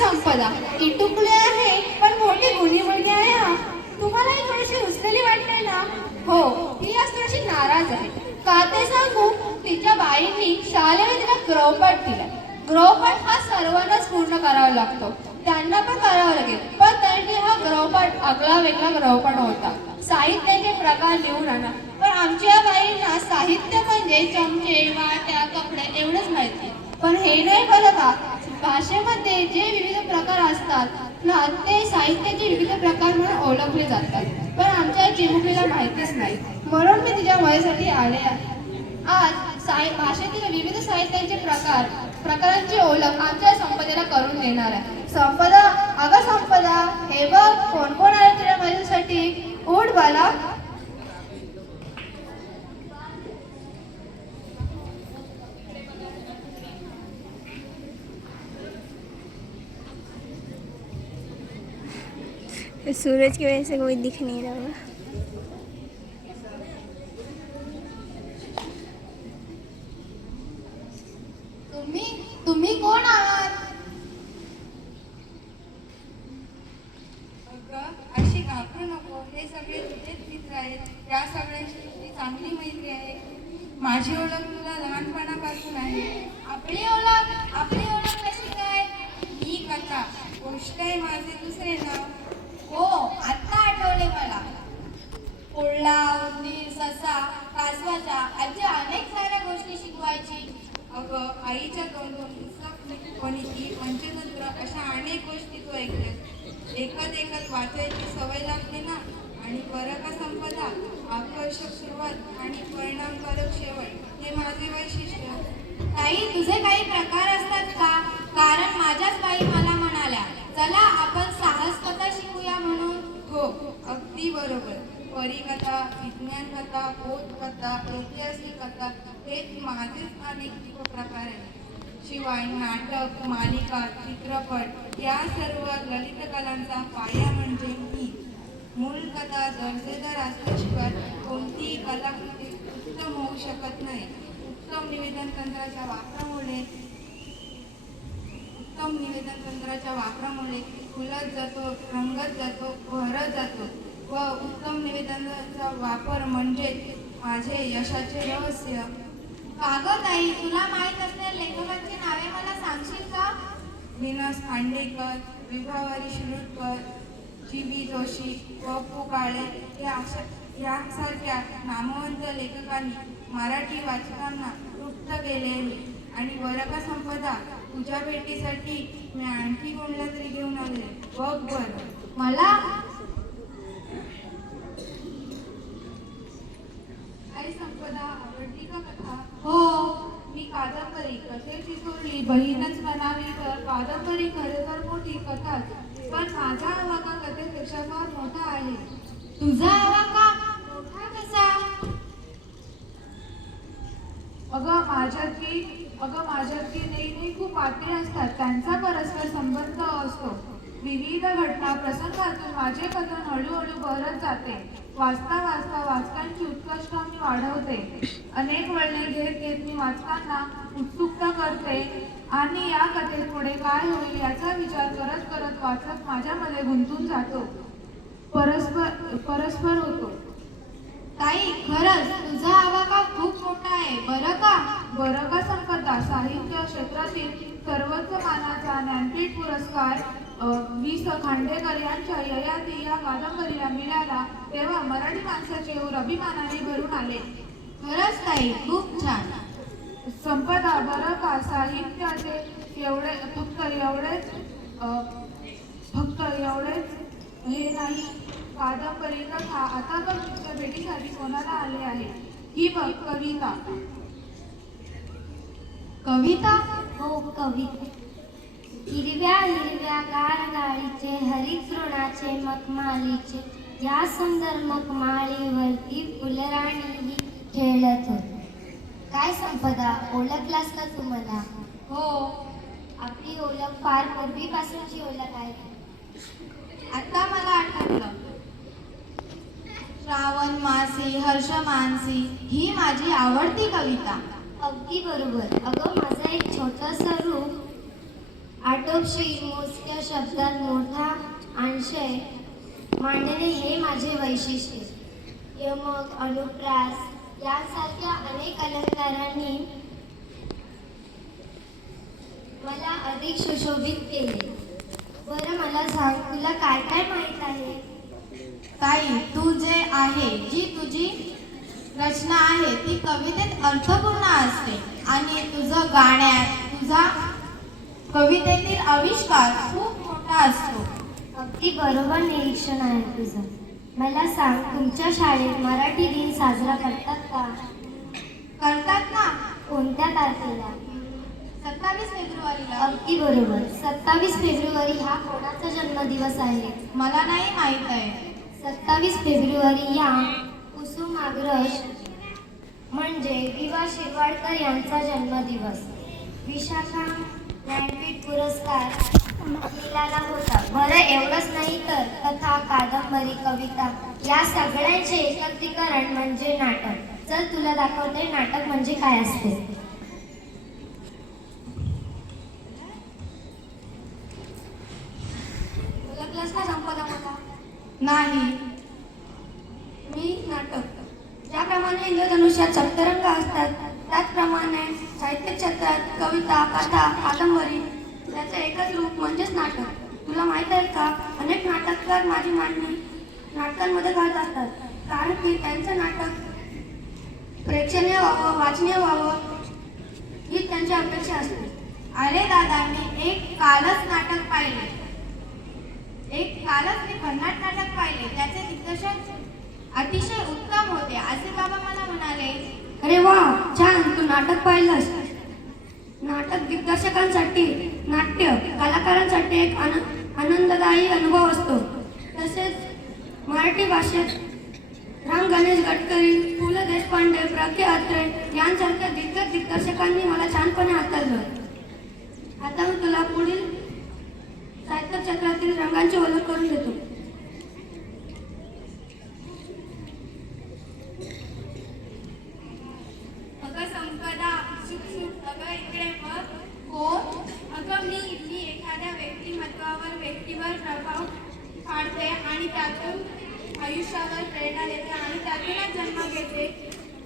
संपदा इटुकले आहे पण मोठी गुणी मुलगी आहे हा. तुम्हाला ही थोडीशी उचलेली वाटते ना? हो, ती आज थोडीशी नाराज आहे. का ते सांगू? तिच्या बाईंनी शाळेमध्ये तिला गृहपाठ दिला. गृहपाठ हा सर्वांनाच पूर्ण करावा लागतो. त्यांना पण करावा लागेल. पण त्यांनी हा गृहपाठ आगळा वेगळा गृहपाठ होता. साहित्याचे प्रकार लिहून आणा. पण आमच्या बाईंना साहित्य म्हणजे चमचे, वाट्या, कपडे एवढंच माहिती. पण हे नाही बरं का, भाषेमध्ये जे विविध प्रकार असतात ना ते साहित्याचे विविध प्रकार म्हणून ओळखले जातात. पण आमच्या चिमुकलीला माहितीच नाही. म्हणून मी तिच्या वयासाठी आले आहे. आज भाषेतील विविध साहित्याचे प्रकारांची ओळख आमच्या संपदेला करून देणार आहे. संपदा, अगं संपदा, हे बघ कोण कोण आले तुझ्या माझ्यासाठी. उठ बाला. सूरज की वजह से कोई दिख नहीं रहा होगा। तुम्ही कोण आहात? अगं अशी घाबरू नको. हे सगळे तुझेच मित्र आहेत. या सगळ्यांची तुझी चांगली मैत्री आहे. माझी ओळख तुला लहानपणापासून आहे. आपली ओळख कशी काय? ही कथा गोष्ट आहे माझे दुसरे नाव. हो, आता आठवले मला. कोल्हा, उंदीर, ससा, कासवाच्या आजी अनेक साऱ्या गोष्टी शिकवायची. अगं आईच्या तोंडून गणिती, पंचतंत्र अशा अनेक गोष्टी तू ऐकल्यास. एकत वाचायची सवय लागते ना. आणि बरं का संपदा, आकर्षक सुरुवात आणि परिणामकारक शेवट हे माझे वैशिष्ट्य. ताई, तुझे काही प्रकार असतात का? कारण माझ्याच बाई मला म्हणाल्या, चला आपण साहस कथा शिकूया म्हणून. हो, अगदी बरोबर. परीकथा, विज्ञान कथा, बोधकथा, ऐतिहासिक कथा हेच माझेच अनेक प्रकार आहेत. शिवाय नाटक, मालिका, चित्रपट या सर्व ललित कलांचा पाया म्हणजे मी. मूळ कथा दर्जेदार असल्याशिवाय कोणतीही कलाकृती उत्तम होऊ शकत नाही. उत्तम निवेदन तंत्राच्या वापरामुळे फुलत जातो, रंगत जातो, भरत जातो व उत्तम निवेदनाचा वापर म्हणजे माझे यशाचे रहस्य. कागद ताई, तुला माहीत असलेल्या लेखकांची नावे मला सांगशील का? विनास खांडेकर, विभावरी शिरुडकर, जी.बी. जोशी, व.पु. काळे यासारख्या नामवंत लेखकांनी मराठी वाचकांना तृप्त केले. आणि बरं का संपदा, तुझ्या भेटीसाठी मी आणखी कोणला तरी घेऊन आले. बघ बरं. मला आई संपदा, आवडली का कथा? हो. मी कादंबरी कथेची जोडी बहीणच म्हणावी तर कादंबरी खरेतर मोठी कथाच. पण माझा आवाका कथेपेक्षा फार मोठा आहे. तुझा आवाका मोठा कसा? अगं माझ्यातली नेहमी खूप पातळी असतात. त्यांचा परस्पर संबंध असतो. विविध घटना प्रसंगातून माझे कथन हळूहळू बहरत जाते. वाचता वाचता वाचकांची उत्कर्षता मी वाढवते. अनेक वळणे घेत मी वाचकांना उत्सुकता करते आणि या कथेत पुढे काय होईल याचा विचार करत करत वाचक माझ्यामध्ये गुंतून जातो. परस्पर होतो. ताई, खरंच तुझा आवाका खूप मोठा आहे बरं का संपदा, साहित्य क्षेत्रातील सर्वोच्च मानाचा ज्ञानपीठ पुरस्कार वि.स. खांडेकर यांच्या ययाती या कादंबरीला मिळाला तेव्हा मराठी माणसाचे ओर अभिमानाने भरून आले. खरंच ताई, खूप छान. संपदा, बरं का साहित्याचे फक्त एवढेच हे नाही. कादंबरी कथा आता बघ तुमच्या भेटीसाठी कोणाला आले आहे. ही बघ कविता. कविता? हो, कविता. हिरव्या हिरव्या गारगाळीचे हरित तृणाचे मखमालीचे या सुंदर मखमाळीवरती फुलराणी खेळत होती. काय संपदा, ओळखलास का तुम्हाला? हो. आपली ओळख फार पूर्वीपासूनची ओळख आहे. आता मला आठवलं. श्रावण मासी हर्ष मानसी ही माझी आवडती कविता. अगदी बरोबर. अगं, माझं एक छोटंसं रूप आटोपशीर मोजक्या शब्दात मोठा आशय मांडणे हे माझे वैशिष्ट्य. यमक, अनुप्रास यासारख्या अनेक अलंकारांनी मला अधिक सुशोभित केले. बरं मला सांग, तुला काय काय माहीत आहे? ताई, तू जे आहे, जी तुझी रचना आहे ती कवितेत अर्थपूर्ण असते आणि तुझं गाण्यात, तुझा कवितेतील आविष्कार खूप मोठा असतो. अगदी बरोबर निरीक्षण आहे तुझं. मला सांग, तुमच्या शाळेत मराठी दिन साजरा करतात का? करतात ना, कोणत्या तारखेला? 27 फेब्रुवारीला. अगदी बरोबर. 27 फेब्रुवारी हा कोणाचा जन्मदिवस आहे? मला नाही माहित आहे. 27 फेब्रुवारी या कुसुमाग्रज म्हणजे वि.वा. शिरवाडकर यांचा जन्मदिवस. विशाखा ज्ञानपीठ पुरस्कार मिळाला होता. बरं एवढंच नाही तर कथा, कादंबरी, कविता या सगळ्यांचे एकत्रीकरण म्हणजे नाटक. चल तुला दाखवते नाटक म्हणजे काय असते. ओळखलंस का संपदा मला? नाही. मी नाटक. ज्याप्रमाणे इंद्रधनुष्यात सप्तरंग असतात त्याचप्रमाणे साहित्य क्षेत्रात कविता, कथा, कादंबरी याचं एकच रूप म्हणजेच नाटक. तुला माहीत आहे का, अनेक नाटककार माझी मांडणी नाटकांमध्ये घालत असतात, कारण की त्यांचं नाटक प्रेक्षणीय व्हावं, वाचनीय व्हावं ही त्यांची अपेक्षा असते. अरे दादा, मी कालच मी भन्नाट नाटक पाहिले. त्याचे दिग्दर्शन अतिशय उत्तम होते असे बाबा मला म्हणाले. अरे वा, छान, तू नाटक पाहिलंस. नाटक दिग्दर्शकांसाठी, नाट्य कलाकारांसाठी एक आनंददायी अनुभव असतो. तसेच मराठी भाषेत राम गणेश गडकरी, पु ल देशपांडे, प्र के अत्रे यांसारख्या दिग्गज दिग्दर्शकांनी मला छानपणे हाताळलं. आता मी तुला पुढील साहित्य क्षेत्रातील रंगांची ओळख करून देतो. अगं संपदा, सुख अगं इकडे बघ. कोण? अगं मी एखाद्या व्यक्तीवर प्रभाव पाडते आणि त्यातून आयुष्यावर प्रेरणा देते आणि त्यातूनच जन्म घेते.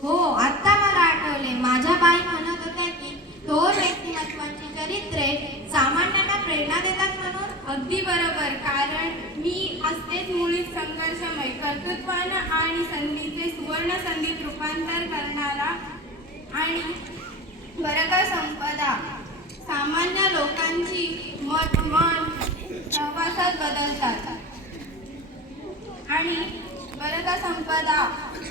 हो, आता मला आठवले. माझ्या बाई म्हणत होत्या की थोर व्यक्तिमत्वाची चरित्रे सामान्यांना प्रेरणा देतात म्हणून. अगदी बरोबर, कारण मी असतेच मुळीच संघर्षमय, कर्तृत्वानं आणि संधीचे सुवर्ण संधीत रूपांतर करणारा. आणि बरं का संपदा, सामान्य लोकांची मन प्रवासात बदलतात. आणि बरं का संपदा,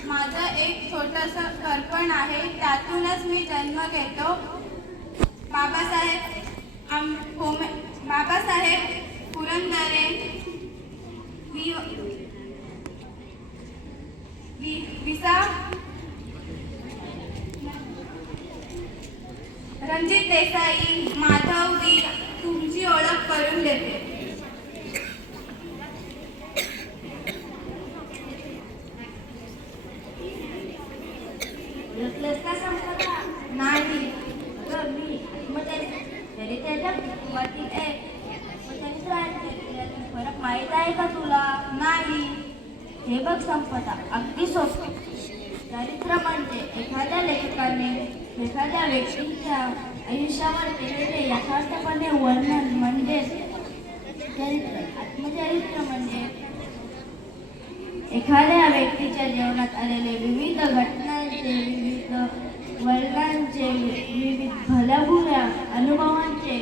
माझं एक छोटंसं दर्पण आहे, त्यातूनच मी जन्म घेतो. बाबासाहेब पुरंदरे, विसा रणजित देसाई, माधव दी तुमची ओळख करून देते. नाही. फरक माहीत आहे का तुला? नाही. हे बघ संपदा, अगदी सोपं. चरित्र म्हणजे एखाद्या लेखकाने एखाद्या व्यक्तीच्या आयुष्यावर केलेले यथार्थपणे वर्णन म्हणजे चरित्र. आत्मचरित्र म्हणजे एखाद्या व्यक्तीच्या जीवनात आलेले विविध घटनांचे, विविध वर्णनांचे, विविध भल्याबुऱ्या अनुभवांचे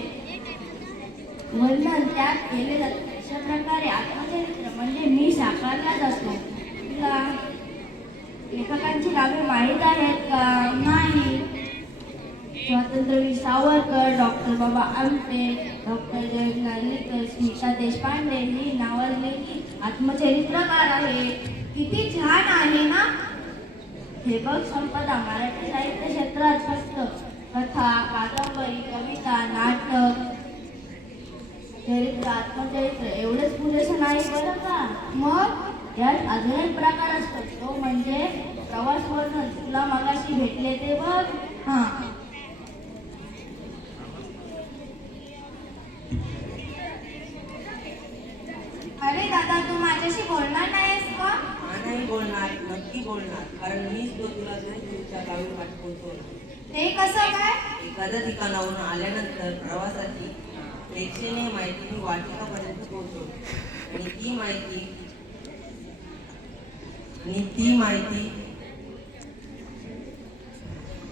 वर्णन त्यात केले जाते. अशा प्रकारे आत्मचरित्र म्हणजे मी साकारला जातो. तुला लेखकांची नावे माहीत आहेत का? नाही. स्वातंत्र्यवीर सावरकर, डॉक्टर बाबा आमटे, डॉक्टर जयंत नार्लीकर, स्मिता देशपांडे ही नावाजलेली आत्मचरित्रकार आहे. किती छान आहे ना. हे बघ संपदा, मराठी साहित्य क्षेत्रात फक्त कथा, कादंबरी, कविता, नाटक, चरित्र, आत्मचरित्र एवढेच पुरेसे नाही बरं का. मग यात अजून एक प्रकार असतो, तो म्हणजे प्रवास वर्णन. तुला मगाशी भेटले ते बघ. हां. बोलणार, नक्की बोलणार, कारण मीच तो तुला तुमच्या गावी पाठवतो. ते कसं काय? एखाद्या ठिकाणाहून आल्यानंतर प्रवासाची प्रेक्षणीय माहिती मी वाचकापर्यंत पोहोचवतो आणि ती माहिती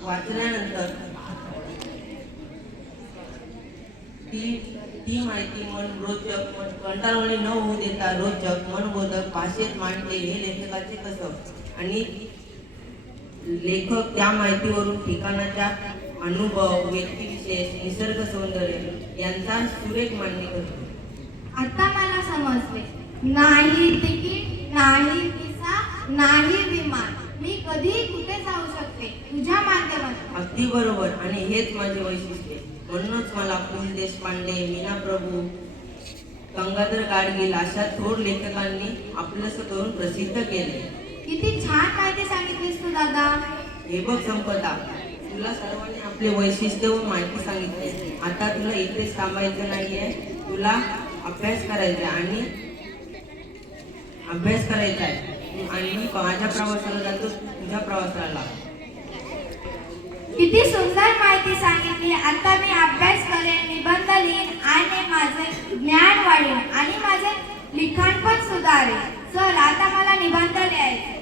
वाचल्यानंतर ती माहिती मन रोचक, कंटाळवाणी न होऊ देता रोचक, मनबोधक भाषेत मांडते हे लेखकाचे कसब. आणि लेखक त्या माहितीवरून ठिकाणाच्या अनुभव, व्यक्तिविशेष, निसर्ग सौंदर्य यांचा सुरेख मांडणी करतो. आता मला समजले. नाही तिकीट, नाही व्हिसा, नाही विमान. मी कधीही कुठे जाऊ शकते तुझ्या माध्यमातून. अगदी बरोबर, आणि हेच माझे वैशिष्ट्य. म्हणूनच मला पु ल देशपांडे, मीना प्रभू, गंगाधर गाडगीळ अशा थोर लेखकांनी आपलंसं करून प्रसिद्ध केले. किती छान माहिती सांगितलीस तू दादा. हे बघ संपदा, तुला सर्वांनी आपले वैशिष्ट्य व माहिती सांगितली. आता तुला इथेच थांबायचं नाहीये. तुला अभ्यास करायचा आहे आणि मी माझ्या प्रवासाला जातो, तुझ्या प्रवासाला लाग. किती सुंदर माहिती सांगितली. आता मी अभ्यास करेन, निबंध लिहीन आणि माझे ज्ञान वाढेल आणि माझे लिखाण पण सुधारेल. चल आता मला निबंध लिहायचे.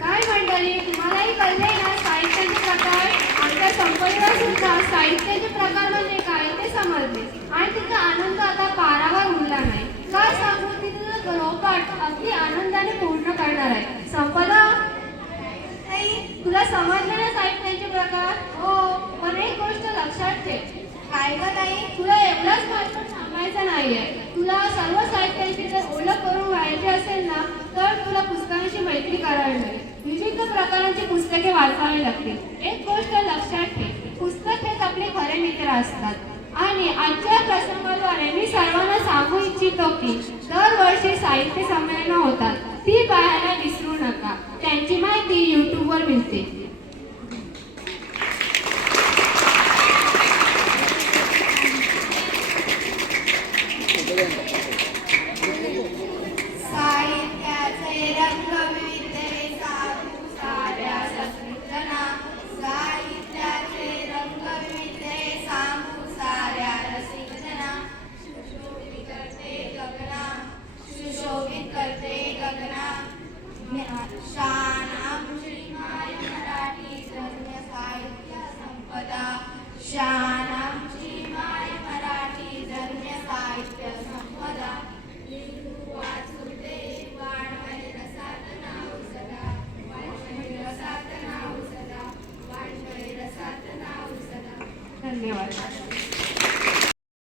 काय मंडळी, तुम्हालाही कळले ना साहित्याचे प्रकार. आमच्या संपदेला सुद्धा साहित्याचे प्रकार म्हणजे काय ते समजले आणि तिचा आनंद आता पारावर उरला नाही. काय सांगू, ती तुझं गृहपाठ अगदी आनंदाने पूर्ण करणार आहे. संपदा, तुला समजले ना साहित्याचे प्रकार? हो, पण एक गोष्ट लक्षात ठेव. काय ग ताई? तुला एवढाच मात्र सांगायचं नाहीये. तुला सर्व साहित्याची जर ओळख करून व्हायची असेल ना, तर तुला पुस्तकांची मैत्री करावी लागेल. विविध प्रकारांची पुस्तके वाचावी लागतील. एक गोष्ट लक्षात ठेव, पुस्तक हेच आपले खरे मित्र असतात. आणि आजच्या प्रसंगाद्वारे मी सर्वांना सांगू इच्छितो की दरवर्षी साहित्य संमेलन होतात. ती पाहायला विसरू नका. त्यांची माहिती YouTubeवर मिळते. साहित्याचे रंग विविधे साधू साऱ्या रसरंजना. साहित्याचे रंग विविधे साधू साऱ्या रसरंजना. सुशोभित करते गगना, सुशोभित करते गगना. शानां श्रीमाय मराठी धन्य साहित्य संपदा. शानां श्रीमाय मराठी धन्य साहित्य संपदा. धन्यवाद.